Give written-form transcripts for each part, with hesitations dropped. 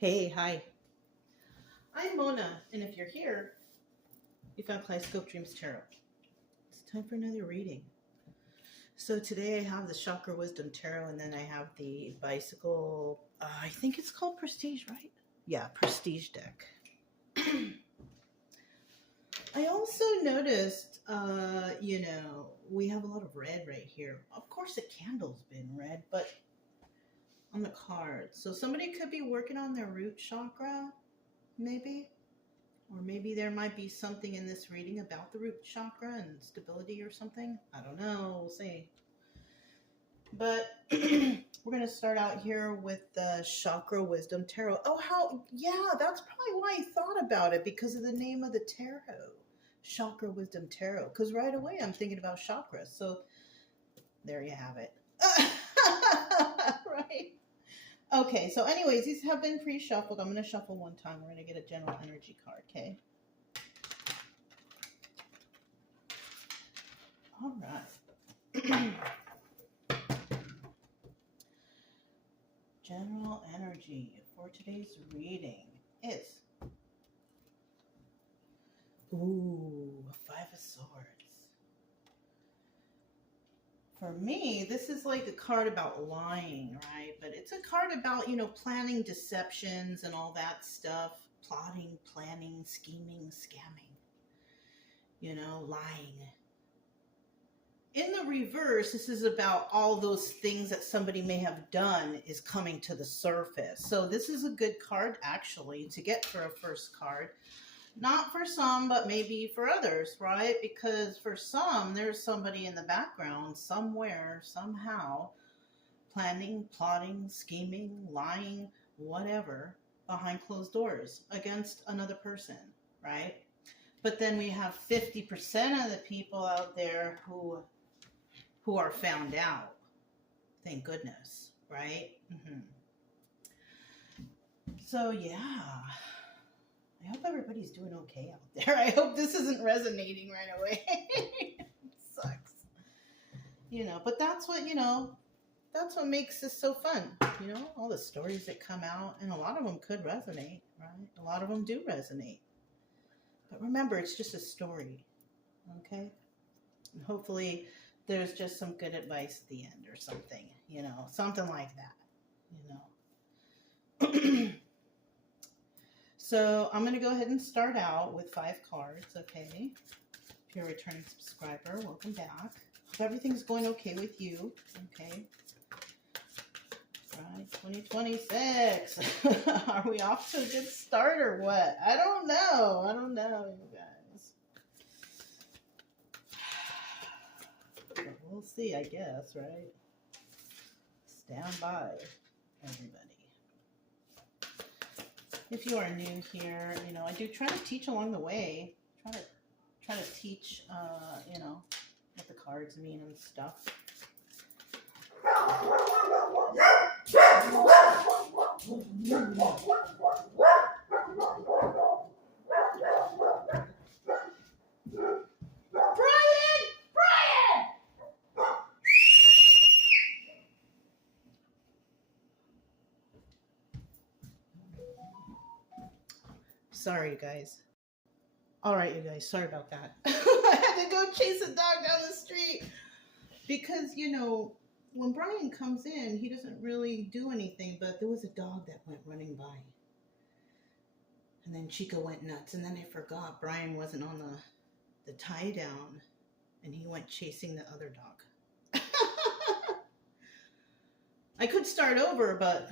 Hey, hi. I'm Mona, and if you're here, you found Kaleidoscope Dreams Tarot. It's time for another reading. So today I have the Chakra Wisdom Tarot, and then I have the Bicycle, I think it's called Prestige, right? Yeah, Prestige deck. I also noticed, we have a lot of red right here. Of course, the candle's been red, but on the cards. So somebody could be working on their root chakra, maybe. Or maybe there might be something in this reading about the root chakra and stability or something. I don't know. We'll see. But we're going to start out here with the Chakra Wisdom Tarot. Oh, that's probably why I thought about it, because of the name of the tarot. Chakra Wisdom Tarot. Because right away I'm thinking about chakras. So there you have it. Right? Okay, so anyways, these have been pre-shuffled. I'm going to shuffle one time. We're going to get a general energy card, okay? All right. General energy for today's reading is... Five of Swords. For me, this is like a card about lying, right? But it's a card about, planning deceptions and all that stuff. Plotting, planning, scheming, scamming. Lying. In the reverse, this is about all those things that somebody may have done is coming to the surface. So this is a good card, actually, to get for a first card. Not for some, but maybe for others, right? Because for some, there's somebody in the background somewhere, somehow, planning, plotting, scheming, lying, whatever, behind closed doors against another person, right? But then we have 50% of the people out there who are found out. Thank goodness, right? So, yeah. I hope everybody's doing okay out there. I hope this isn't resonating right away. It sucks. But that's what makes this so fun. All the stories that come out, and a lot of them could resonate, right? A lot of them do resonate. But remember, it's just a story, okay? And hopefully there's just some good advice at the end or something, something like that, So I'm going to go ahead and start out with 5 cards, okay? If you're a returning subscriber, welcome back. Hope everything's going okay with you, okay? Right, 2026. Are we off to a good start or what? I don't know, you guys. But we'll see, I guess, right? Stand by, everybody. If you are new here, I do try to teach along the way. Try to teach, what the cards mean and stuff. Sorry, you guys. All right, you guys. Sorry about that. I had to go chase a dog down the street. Because, when Brian comes in, he doesn't really do anything. But there was a dog that went running by. And then Chica went nuts. And then I forgot Brian wasn't on the tie down. And he went chasing the other dog. I could start over, but...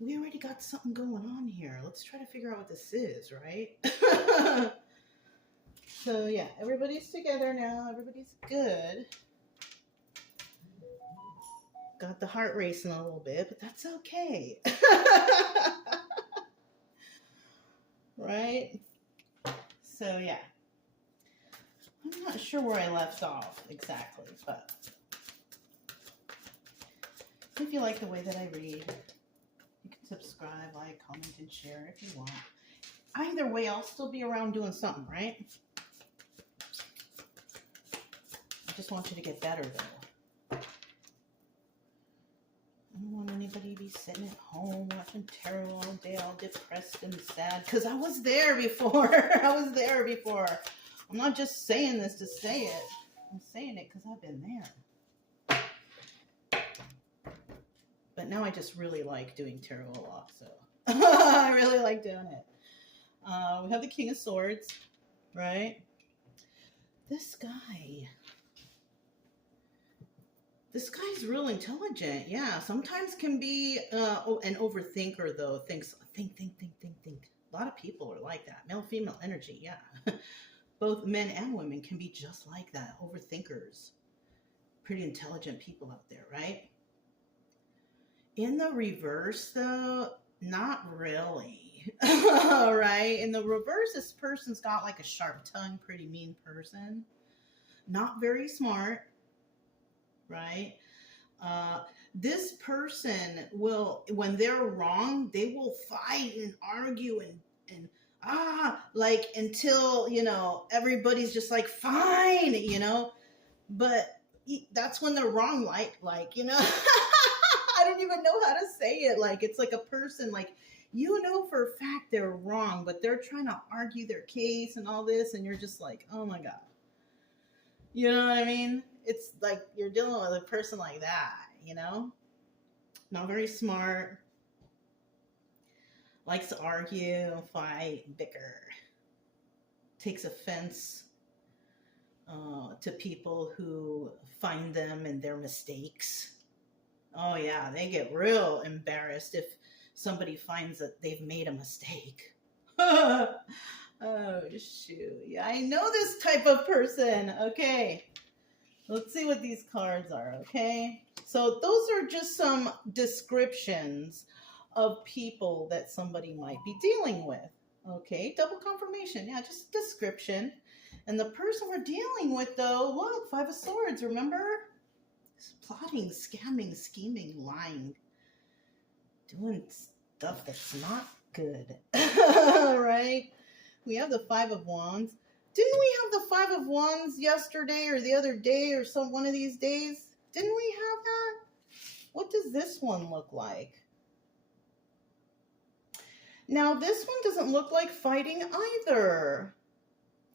we already got something going on here. Let's try to figure out what this is, right? So, yeah, everybody's together now. Everybody's good. Got the heart racing a little bit, but that's okay. Right? So, yeah. I'm not sure where I left off exactly, but if you like the way that I read, subscribe, like, comment, and share if you want. Either way, I'll still be around doing something, right? I just want you to get better, though. I don't want anybody somebody be sitting at home watching tarot all day, all depressed and sad. Because I was there before. I was there before. I'm not just saying this to say it. I'm saying it because I've been there. But now I just really like doing tarot a lot. So I really like doing it. We have the King of Swords, right? This guy's real intelligent. Yeah, sometimes can be an overthinker though. Think. A lot of people are like that. Male, female energy. Yeah, both men and women can be just like that. Overthinkers. Pretty intelligent people out there, right? In the reverse though, not really. Right? In the reverse, this person's got like a sharp tongue, pretty mean person. Not very smart. Right? This person will, when they're wrong, they will fight and argue and like until, you know, everybody's just like, fine, you know, but that's when they're wrong. Like, you know, I don't even know how to say it. Like, it's like a person, like, you know, for a fact they're wrong, but they're trying to argue their case and all this. And you're just like, oh my God. You know what I mean? It's like you're dealing with a person like that, you know? Not very smart. Likes to argue, fight, bicker. Takes offense to people who find them in their mistakes. Oh yeah, they get real embarrassed if somebody finds that they've made a mistake. Oh shoot. Yeah, I know this type of person. Okay. Let's see what these cards are, okay? So those are just some descriptions of people that somebody might be dealing with. Okay, double confirmation. Yeah, just description. And the person we're dealing with, though, look, Five of Swords, remember? Plotting, scamming, scheming, lying. Doing stuff that's not good. Right? We have the Five of Wands. Didn't we have the Five of Wands yesterday or the other day or one of these days? Didn't we have that? What does this one look like? Now, this one doesn't look like fighting either.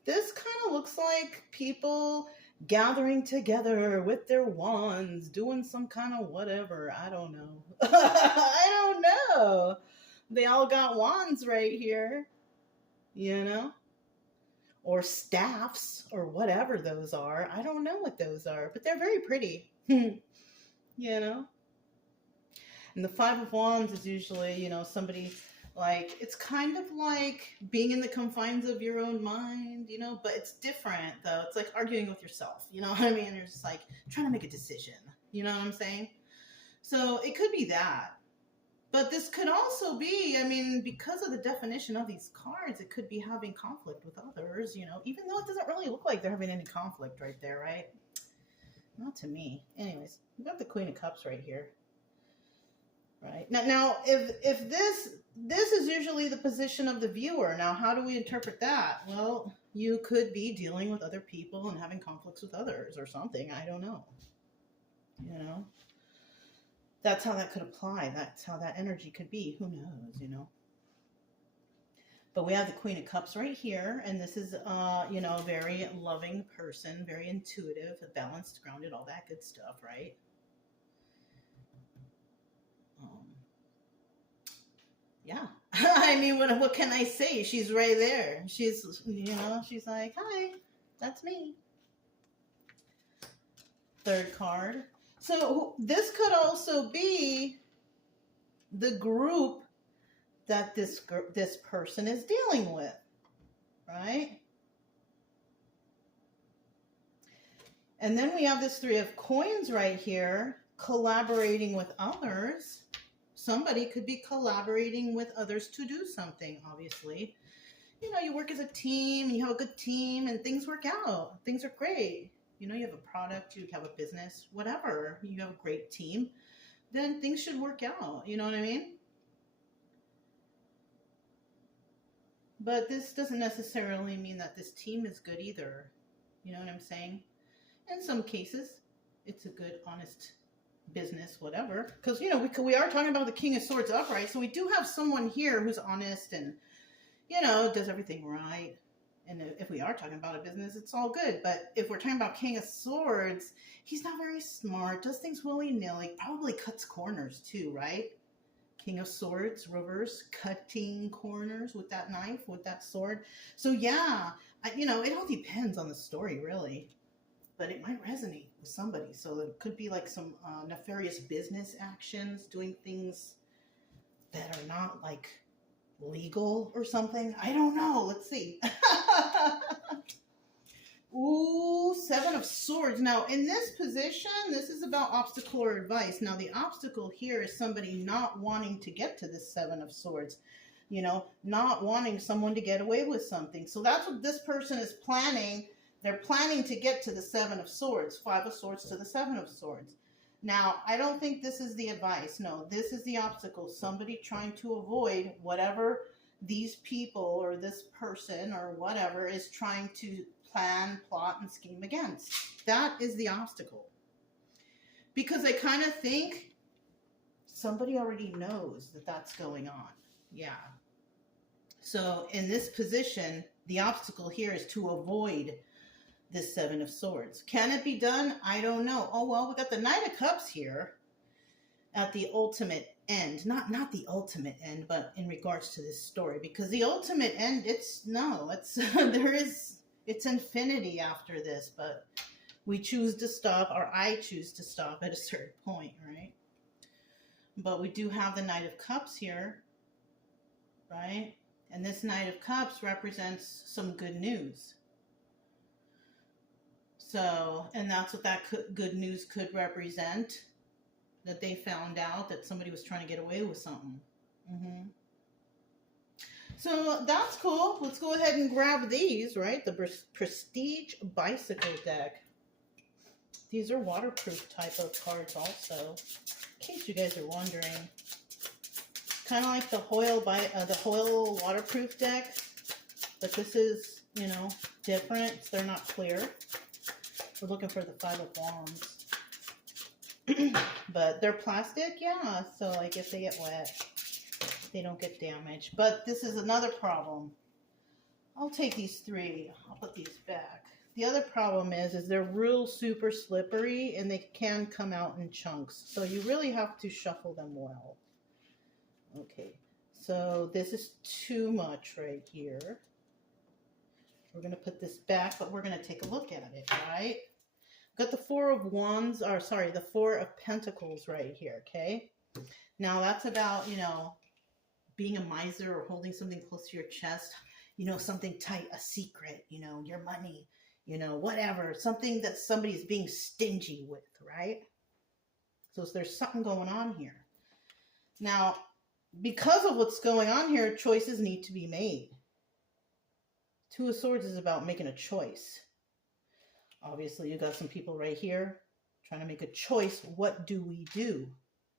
This kind of looks like people gathering together with their wands, doing some kind of whatever. I don't know. I don't know. They all got wands right here, you know? Or staffs, or whatever those are. I don't know what those are, but they're very pretty, you know? And the Five of Wands is usually, you know, somebody, like, it's kind of like being in the confines of your own mind, you know, but it's different, though. It's like arguing with yourself, you know what I mean? You're just like trying to make a decision, you know what I'm saying? So it could be that. But this could also be, I mean, because of the definition of these cards, it could be having conflict with others, you know, even though it doesn't really look like they're having any conflict right there, right? Not to me. Anyways, we got the Queen of Cups right here. Right? Now if this is usually the position of the viewer. Now, how do we interpret that? Well, you could be dealing with other people and having conflicts with others or something. I don't know. You know? That's how that could apply. That's how that energy could be. Who knows, you know? But we have the Queen of Cups right here. And this is, you know, a very loving person, very intuitive, balanced, grounded, all that good stuff, right? Yeah. I mean, what can I say? She's right there. She's, you know, she's like, hi, that's me. Third card. So this could also be the group that this person is dealing with, right? And then we have this Three of Coins right here, collaborating with others. Somebody could be collaborating with others to do something, obviously. You know, you work as a team, and you have a good team, and things work out. Things are great. You know, you have a product, you have a business, whatever. You have a great team, then things should work out. You know what I mean? But this doesn't necessarily mean that this team is good either. You know what I'm saying? In some cases, it's a good, honest business, whatever. Because, you know, we are talking about the King of Swords upright. So we do have someone here who's honest and, you know, does everything right. And if we are talking about a business, it's all good. But if we're talking about King of Swords, he's not very smart, does things willy-nilly, probably cuts corners too, right? King of Swords, reverse, cutting corners with that knife, with that sword. So yeah, you know, it all depends on the story, really. But it might resonate with somebody. So it could be like some nefarious business actions, doing things that are not like legal or something. I don't know. Let's see. Ooh, Seven of Swords. Now, in this position, this is about obstacle or advice. Now, the obstacle here is somebody not wanting to get to this Seven of Swords. You know, not wanting someone to get away with something. So that's what this person is planning. They're planning to get to the Seven of Swords. Five of Swords to the Seven of Swords. Now, I don't think this is the advice. No, this is the obstacle. Somebody trying to avoid whatever these people or this person or whatever is trying to plan, plot, and scheme against. That is the obstacle. Because I kind of think somebody already knows that that's going on. Yeah. So in this position, the obstacle here is to avoid this Seven of Swords. Can it be done? I don't know. Oh, well, we got the Knight of Cups here at the ultimate end. Not the ultimate end, but in regards to this story. Because the ultimate end, it's infinity after this, but we choose to stop, or I choose to stop at a certain point, right? But we do have the Knight of Cups here, right? And this Knight of Cups represents some good news. So, and that's what that good news could represent, that they found out that somebody was trying to get away with something. Mm-hmm. So that's cool. Let's go ahead and grab these, right? The Prestige Bicycle deck. These are waterproof type of cards also, in case you guys are wondering. Kind of like the Hoyle waterproof deck, but this is, you know, different. They're not clear. We're looking for the Five of Wands. But they're plastic, yeah, so like if they get wet, they don't get damaged. But this is another problem. I'll take these three. I'll put these back. The other problem is they're real super slippery and they can come out in chunks. So you really have to shuffle them well. Okay, so this is too much right here. We're going to put this back, but we're going to take a look at it, right? Got the Four of Wands, or sorry, the Four of Pentacles right here, okay? Now that's about, you know, being a miser or holding something close to your chest, you know, something tight, a secret, you know, your money, you know, whatever, something that somebody's being stingy with, right? So there's something going on here. Now, because of what's going on here, choices need to be made. Two of Swords is about making a choice. Obviously, you got some people right here trying to make a choice. What do we do,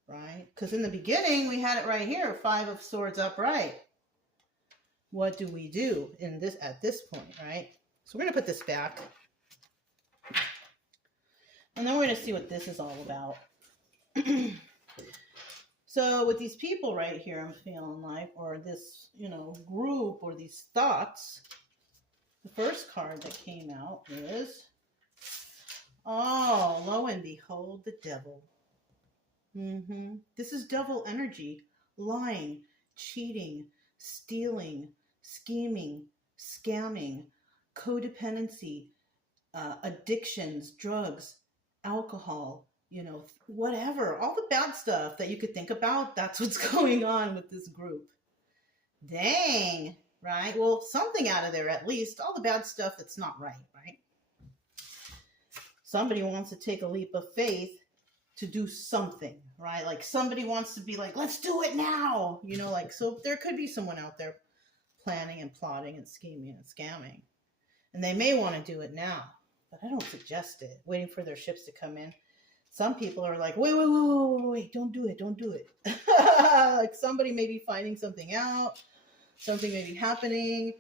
right? Because in the beginning, we had it right here, Five of Swords upright. What do we do at this point, right? So we're going to put this back. And then we're going to see what this is all about. So with these people right here, I'm feeling like, or this, you know, group or these thoughts, the first card that came out is, oh, lo and behold, the Devil. This is devil energy, lying, cheating, stealing, scheming, scamming, codependency, addictions, drugs, alcohol, you know, whatever, all the bad stuff that you could think about, that's what's going on with this group. Dang, right? Well, something out of there at least, all the bad stuff that's not right, right? Somebody wants to take a leap of faith to do something, right? Like somebody wants to be like, let's do it now, you know, like, so there could be someone out there planning and plotting and scheming and scamming. And they may want to do it now, but I don't suggest it, waiting for their ships to come in. Some people are like, wait, don't do it. Like somebody may be finding something out, something may be happening,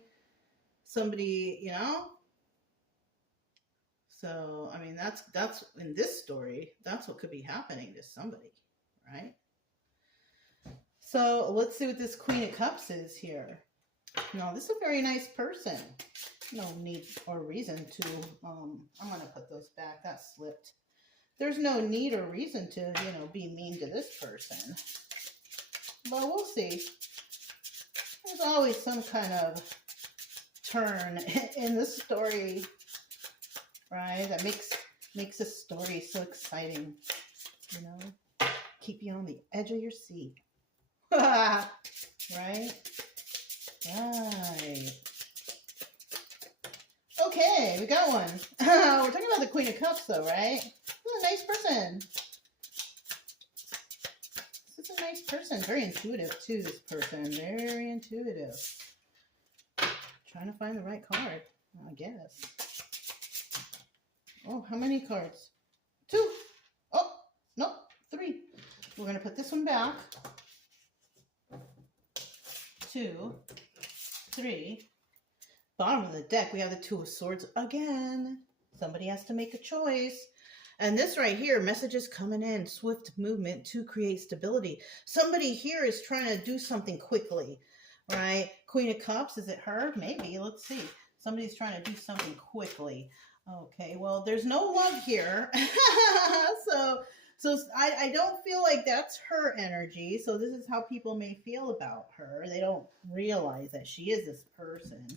somebody, you know. So, I mean, that's in this story, that's what could be happening to somebody, right? So let's see what this Queen of Cups is here. No, this is a very nice person. No need or reason to, I'm going to put those back. That slipped. There's no need or reason to, be mean to this person. But we'll see. There's always some kind of turn in the story, right? That makes a story so exciting, keep you on the edge of your seat. Right? Right. Okay, we got one. We're talking about the Queen of Cups, though, right? Oh, nice person. This is a nice person. Very intuitive, too, this person. Very intuitive. Trying to find the right card, I guess. Oh, how many cards? 2. Oh, no, 3. We're going to put this one back. 2, 3. Bottom of the deck, we have the Two of Swords again. Somebody has to make a choice. And this right here, messages coming in, swift movement to create stability. Somebody here is trying to do something quickly, right? Queen of Cups, is it her? Maybe, let's see. Somebody's trying to do something quickly. Okay, well, there's no love here. So I don't feel like that's her energy. So this is how people may feel about her. They don't realize that she is this person.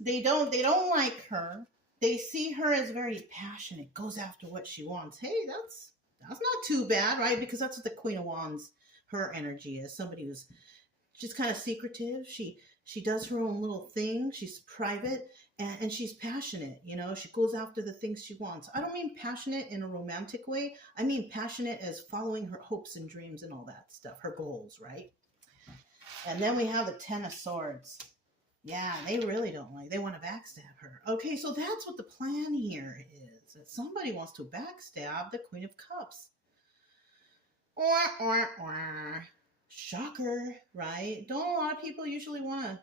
They don't like her. They see her as very passionate, goes after what she wants. Hey, that's not too bad, right? Because that's what the Queen of Wands, her energy is. Somebody who's just kind of secretive. She does her own little thing. She's private and she's passionate. She goes after the things she wants. I don't mean passionate in a romantic way. I mean passionate as following her hopes and dreams and all that stuff, her goals, right? And then we have the Ten of Swords. Yeah, they really don't like. They want to backstab her. Okay, so that's what the plan here is. That somebody wants to backstab the Queen of Cups. Shocker, right? Don't a lot of people usually want to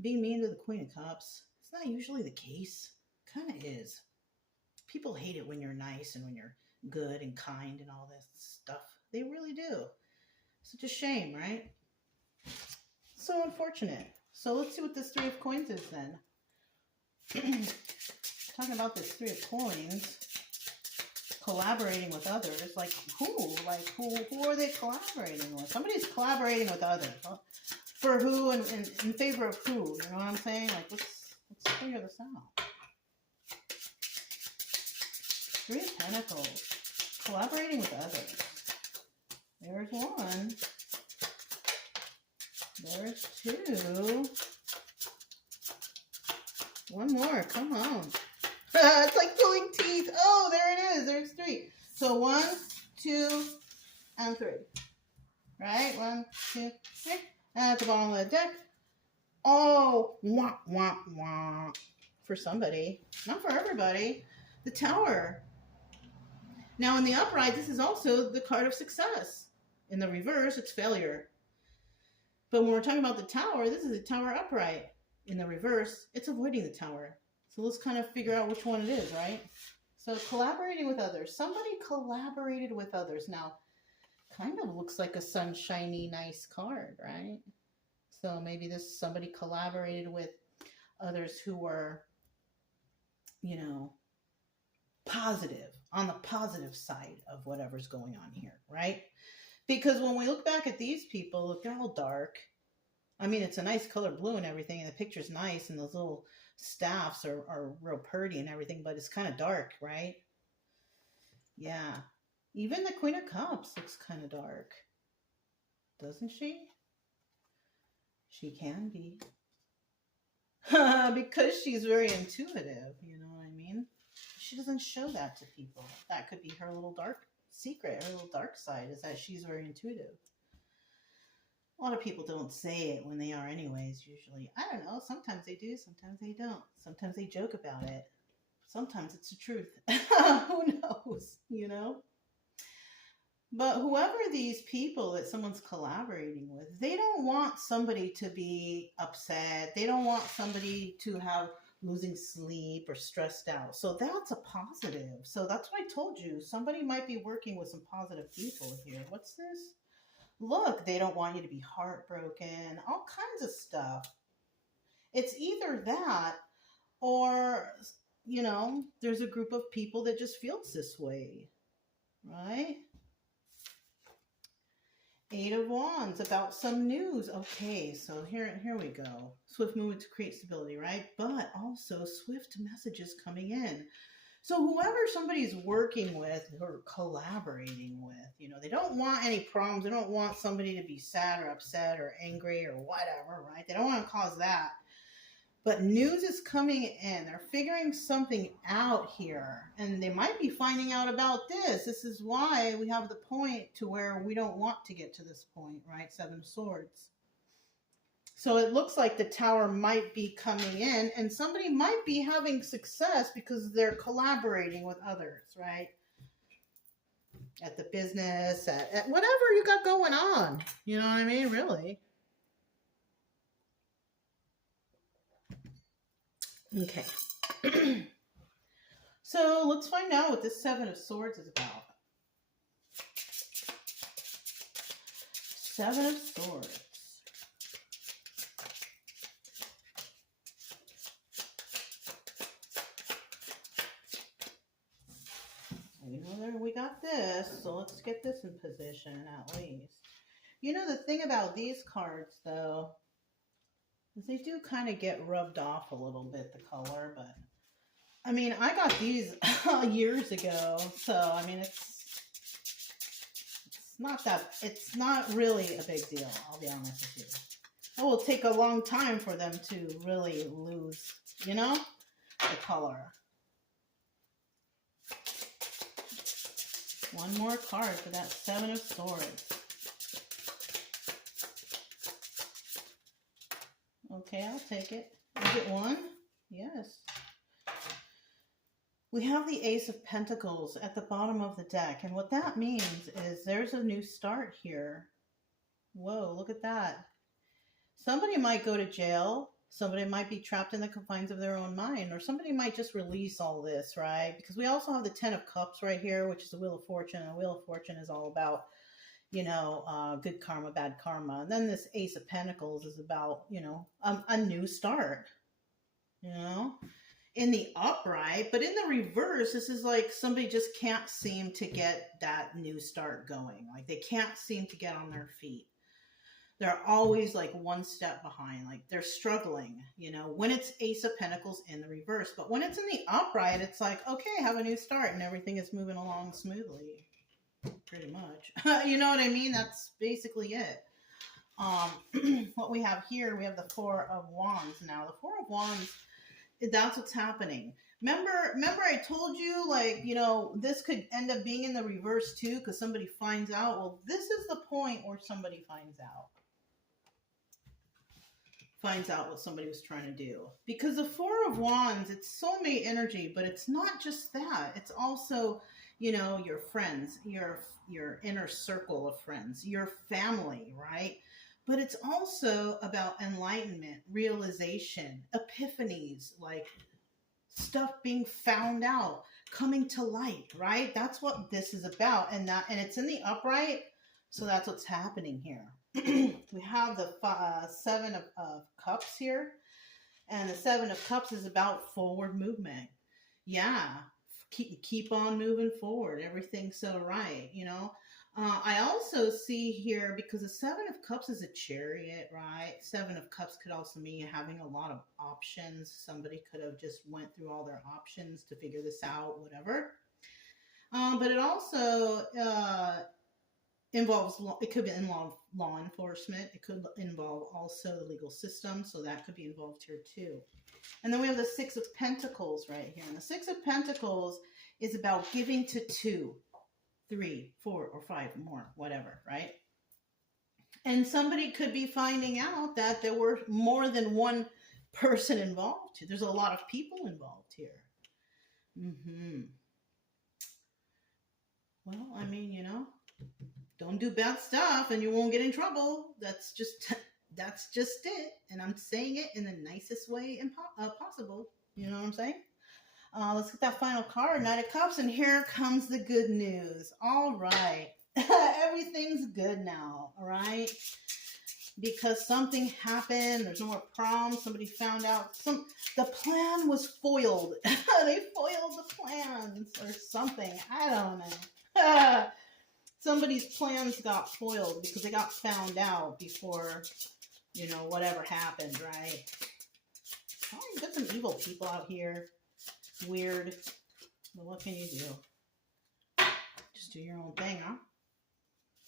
be mean to the Queen of Cups? It's not usually the case. Kind of is. People hate it when you're nice and when you're good and kind and all this stuff. They really do. Such a shame, right? So unfortunate. So let's see what this Three of Coins is then. Talking about this Three of Coins, collaborating with others. Like who? Like who are they collaborating with? Somebody's collaborating with others. For who and in favor of who? You know what I'm saying? Like let's figure this out. Three of Pentacles, collaborating with others. There's one. There's 2. One more. Come on. It's like pulling teeth. Oh, there it is. There's 3. So 1, 2, and 3. Right? 1, 2, 3. And at the bottom of the deck. Oh, wah, wah, wah. For somebody. Not for everybody. The Tower. Now in the upright, this is also the card of success. In the reverse, it's failure. But when we're talking about the Tower, this is the Tower upright. In the reverse, it's avoiding the Tower. So let's kind of figure out which one it is, right? So collaborating with others. Somebody collaborated with others. Now, kind of looks like a sunshiny, nice card, right? So maybe this somebody collaborated with others who were, positive, on the positive side of whatever's going on here, right? Because when we look back at these people, look, they're all dark. I mean, it's a nice color blue and everything, and the picture's nice, and those little staffs are real pretty and everything, but it's kind of dark, right? Yeah. Even the Queen of Cups looks kind of dark. Doesn't she? She can be. Because she's very intuitive, you know what I mean? She doesn't show that to people. That could be her little dark secret, her little dark side, is that she's very intuitive. A lot of people don't say it when they are anyways, usually. I don't know. Sometimes they do. Sometimes they don't. Sometimes they joke about it. Sometimes it's the truth. Who knows, But whoever these people that someone's collaborating with, they don't want somebody to be upset. They don't want somebody to have losing sleep or stressed out. So that's a positive. So that's what I told you. Somebody might be working with some positive people here. What's this? Look, they don't want you to be heartbroken, all kinds of stuff. It's either that or, there's a group of people that just feels this way, right? Eight of Wands, about some news. Okay, so here we go. Swift movement to create stability, right? But also swift messages coming in. So whoever somebody's working with or collaborating with, they don't want any problems. They don't want somebody to be sad or upset or angry or whatever, right? They don't want to cause that. But news is coming in. They're figuring something out here. And they might be finding out about this. This is why we have the point to where we don't want to get to this point, right? Seven of Swords. So it looks like the Tower might be coming in. And somebody might be having success because they're collaborating with others, right? At the business, at whatever you got going on. You know what I mean? Really. Okay. So let's find out what this Seven of Swords is about. Seven of Swords. We got this, so let's get this in position at least. The thing about these cards, though, they do kind of get rubbed off a little bit, the color, but I mean, I got these years ago, so I mean, it's not really a big deal, I'll be honest with you. It will take a long time for them to really lose, the color. One more card for that Seven of Swords. Okay, I'll take it. Is it one? Yes. We have the Ace of Pentacles at the bottom of the deck. And what that means is there's a new start here. Whoa, look at that. Somebody might go to jail. Somebody might be trapped in the confines of their own mind. Or somebody might just release all this, right? Because we also have the Ten of Cups right here, which is the Wheel of Fortune. And the Wheel of Fortune is all about good karma, bad karma. And then this Ace of Pentacles is about, a new start, in the upright. But in the reverse, this is like somebody just can't seem to get that new start going. Like they can't seem to get on their feet. They're always like one step behind, like they're struggling, when it's Ace of Pentacles in the reverse. But when it's in the upright, it's like, okay, have a new start and everything is moving along smoothly. Pretty much. You know what I mean? That's basically it. What we have here, we have the Four of Wands now. The Four of Wands, that's what's happening. Remember I told you, this could end up being in the reverse too, because somebody finds out. Well, this is the point where somebody finds out what somebody was trying to do. Because the Four of Wands, it's soulmate energy, but it's not just that. It's also, your friends, your inner circle of friends, your family, right? But it's also about enlightenment, realization, epiphanies, like stuff being found out, coming to light, right? That's what this is about. And it's in the upright, so that's what's happening here. We have the Seven of Cups here, and the Seven of Cups is about forward movement. Yeah, keep on moving forward. Everything's so right, I also see here, because the Seven of Cups is a Chariot, right? Seven of Cups could also mean having a lot of options. Somebody could have just went through all their options to figure this out, whatever. But it also involves, it could involve law enforcement. It could involve also the legal system, so that could be involved here too. And then we have the Six of Pentacles right here. And the Six of Pentacles is about giving to 2, 3, 4, or 5 more, whatever, right? And somebody could be finding out that there were more than one person involved. There's a lot of people involved here. Well, I mean, don't do bad stuff and you won't get in trouble. That's just it. And I'm saying it in the nicest way possible. You know what I'm saying? Let's get that final card, Knight of Cups, and here comes the good news. All right. Everything's good now, all right? Because something happened. There's no more prom. Somebody found out. The plan was foiled. They foiled the plans or something. I don't know. Somebody's plans got foiled because they got found out before, you know, whatever happened, right? Oh, you got some evil people out here. Weird. But what can you do? Just do your own thing, huh?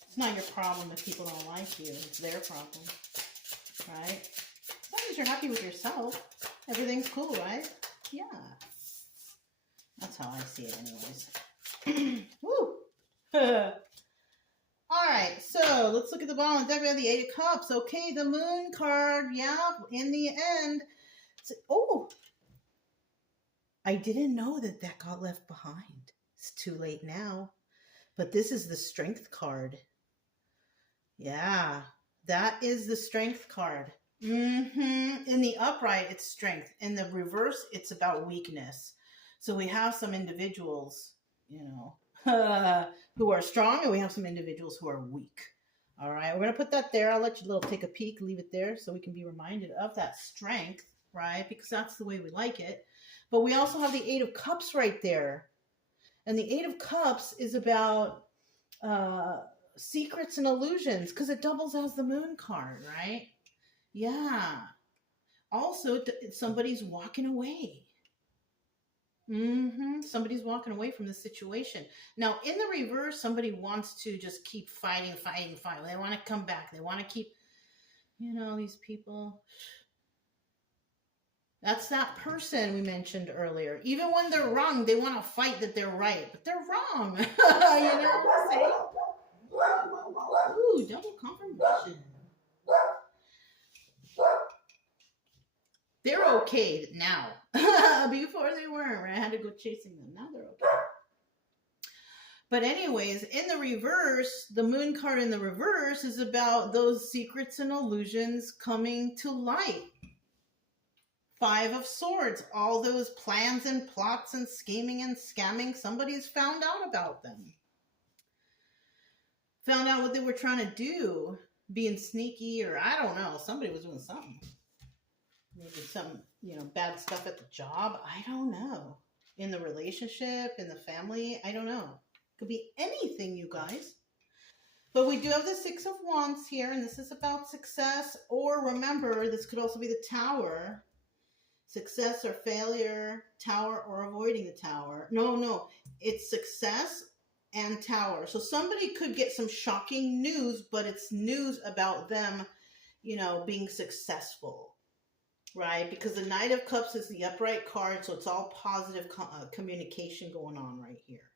It's not your problem if people don't like you. It's their problem, right? As long as you're happy with yourself, everything's cool, right? Yeah. That's how I see it anyways. Woo! All right, so let's look at the bottom of the deck. We have the Eight of Cups. Okay, the Moon card. Yeah, in the end. Oh, I didn't know that got left behind. It's too late now. But this is the Strength card. Yeah, that is the Strength card. In the upright, it's strength. In the reverse, it's about weakness. So we have some individuals, you know, who are strong, and we have some individuals who are weak. All right, we're going to put that there. I'll let you take a peek, leave it there so we can be reminded of that strength, right? Because that's the way we like it. But we also have the Eight of Cups right there. And the Eight of Cups is about secrets and illusions because it doubles as the Moon card, right? Yeah. Also, somebody's walking away. Somebody's walking away from the situation. Now, in the reverse, somebody wants to just keep fighting. They want to come back. They want to keep, you know, these people. That's that person we mentioned earlier. Even when they're wrong, they want to fight that they're right, but they're wrong. You know what I'm saying? Ooh, double confirmation. They're okay now. Before they weren't, right? I had to go chasing them. Now they're okay. But anyways, in the reverse, the Moon card in the reverse is about those secrets and illusions coming to light. Five of Swords, all those plans and plots and scheming and scamming, somebody's found out about them. Found out what they were trying to do, being sneaky, or I don't know, somebody was doing something. Maybe some, you know, bad stuff at the job, I don't know. In the relationship, in the family, I don't know. Could be anything, you guys. But we do have the Six of Wands here, and this is about success, or remember, this could also be the Tower. Success or failure, Tower, or avoiding the Tower. No, it's success and Tower. So somebody could get some shocking news, but it's news about them, you know, being successful, right? Because the Knight of Cups is the upright card, so it's all positive communication going on right here.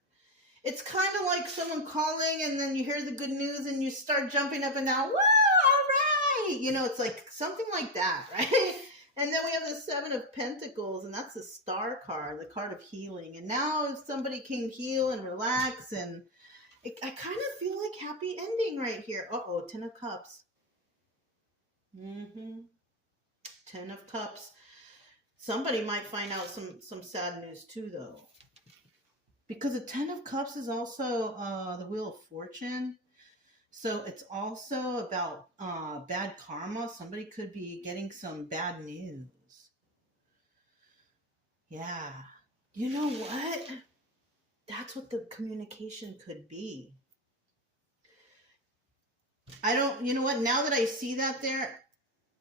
It's kind of like someone calling, and then you hear the good news, and you start jumping up and down. Woo! All right! You know, it's like something like that, right? And then we have the Seven of Pentacles, and that's the Star card, the card of healing. And now somebody can heal and relax, and I kind of feel like happy ending right here. Uh-oh, Ten of Cups. Ten of Cups. Somebody might find out some sad news too, though. Because the Ten of Cups is also the Wheel of Fortune. So it's also about bad karma. Somebody could be getting some bad news. Yeah. You know what? That's what the communication could be. You know what? Now that I see that there,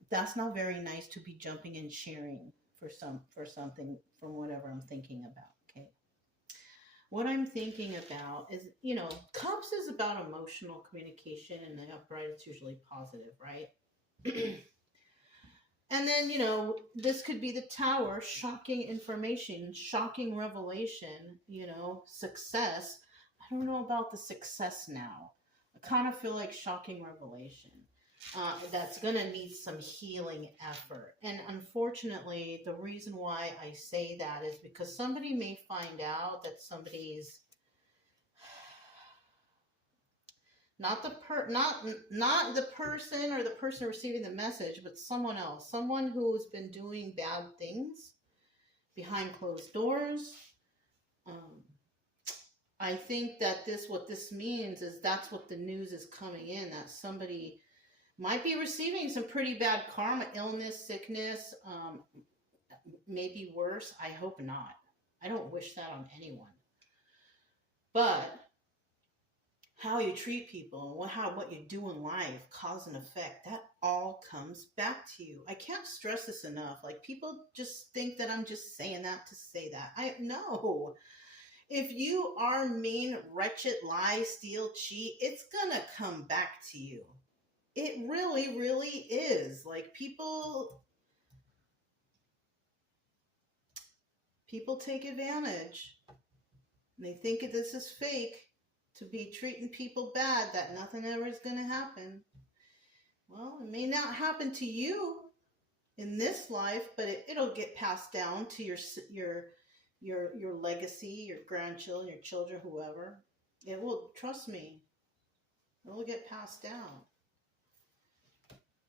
that's not very nice to be jumping and sharing for something from whatever I'm thinking about. Okay. What I'm thinking about is, you know, Cups is about emotional communication, and the upright it's usually positive, right? And then, you know, this could be the Tower, shocking information, shocking revelation, you know, success. I don't know about the success now. I kind of feel like shocking revelation. That's going to need some healing effort. And unfortunately, the reason why I say that is because somebody may find out that somebody's not the person or the person receiving the message, but someone else, someone who's been doing bad things behind closed doors. I think that what this means is that's what the news is coming in, that somebody might be receiving some pretty bad karma, illness, sickness, maybe worse. I hope not. I don't wish that on anyone. But how you treat people and what you do in life, cause and effect, that all comes back to you. I can't stress this enough. Like, people just think that I'm just saying that to say that. No. If you are mean, wretched, lie, steal, cheat, it's gonna come back to you. It really, really is. Like, people take advantage. And they think this is fake, to be treating people bad, that nothing ever is going to happen. Well, it may not happen to you in this life, but it'll get passed down to your legacy, your grandchildren, your children, whoever. It will, trust me, it will get passed down.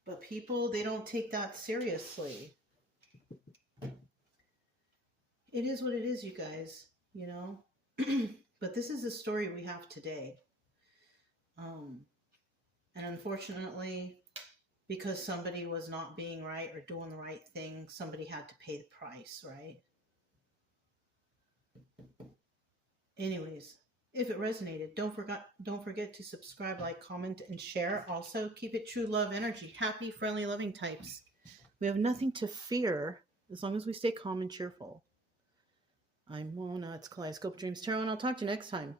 But people, they don't take that seriously. It is what it is, you guys, you know. But this is the story we have today. And unfortunately, because somebody was not being right or doing the right thing, somebody had to pay the price, right? Anyways, if it resonated, don't forget to subscribe, like, comment, and share. Also, keep it true love energy. Happy, friendly, loving types. We have nothing to fear as long as we stay calm and cheerful. I'm Mona. It's Kaleidoscope Dreams Tarot, and I'll talk to you next time.